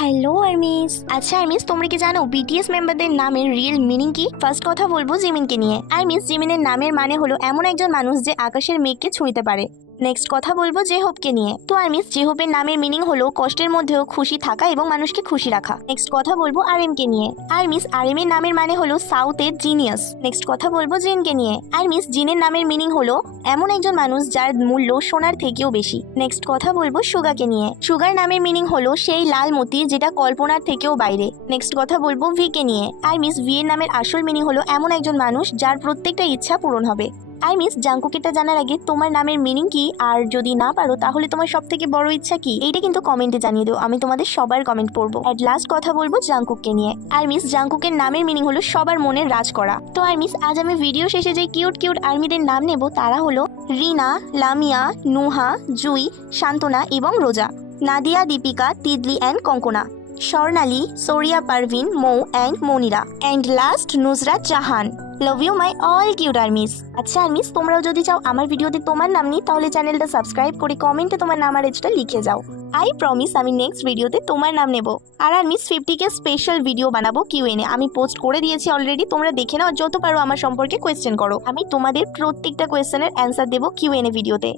Hello armies. আচ্ছা armies, তোমরা কি জানো বিটিএস মেম্বারদের নামের রিয়েল মিনিং কি? ফার্স্ট কথা বলবো জিমিনকে নিয়ে। আর্মিস, জিমিনের নামের মানে হলো এমন একজন মানুষ যে আকাশের মেঘকে ছুঁইতে পারে। নেক্সট কথা বলবো জেহোপকে নিয়ে। তো আর্মিস, জেহোপের নামের মিনিং হলো কষ্টের মধ্যেও খুশি থাকা এবং মানুষকে খুশি রাখা। নেক্সট কথা বলবো আরএমকে নিয়ে। আর্মিস, আরএমের নামের মানে হলো সাউথের জিনিয়াস। নেক্সট কথা বলবো জিনকে নিয়ে। আর্মিস, জিনের নামের মিনিং হলো এমন একজন মানুষ যার মূল্য সোনার থেকেও বেশি। নেক্সট কথা বলবো সুগাকে নিয়ে। সুগার নামের মিনিং হলো সেই লাল মতি যেটা কল্পনার থেকেও বাইরে। নেক্সট কথা বলবো ভিকে নিয়ে। আর্মিস, ভি এর নামের আসল মিনিং হলো এমন একজন মানুষ যার প্রত্যেকটা ইচ্ছা পূরণ হবে। আর্মিস, জাঙ্কুকেটা জানার আগে তোমার নামের মিনিং কি, আর যদি না পারো তাহলে তোমার সব থেকে বড় ইচ্ছা কি, এইটা কিন্তু কমেন্টে জানিয়ে দিও। আমি তোমাদের সবার কমেন্ট পড়বো। এট লাস্ট কথা বলবো জাঙ্কুককে নিয়ে। আর্মিস, জাঙ্কুকের নামের মিনিং হলো সবার মনের রাজ করা। তো আর্মিস, আজ আমি ভিডিও শেষে যে কিউট কিউট আর্মিদের নাম নেব তারা হলো রিনা, লামিয়া, নুহা, জুই, শান্তনা এবং Roza, Nadia, Dipika, Tidli and Konkona, Swarnali, Soriya, Parvin, Mou and Monira, and last Nusrat Jahan. Love you my all cute armies. আচ্ছা আর্মিস, তোমরাও যদি চাও আমার ভিডিওতে তোমার নাম নিই তাহলে চ্যানেলটা সাবস্ক্রাইব করে কমেন্টে তোমার নাম আর এজটা লিখে যাও। আই প্রমিস আমি নেক্সট ভিডিওতে তোমার নাম নেব। আর আর্মিস, 50K স্পেশাল ভিডিও বানাবো কিউএনএ। আমি পোস্ট করে দিয়েছি অলরেডি, তোমরা দেখে নাও। যত পারো আমার সম্পর্কে কোয়েশ্চেন করো, আমি তোমাদের প্রত্যেকটা কোয়েশ্চেনের অ্যান্সার দেবো কিউএনএ ভিডিওতে।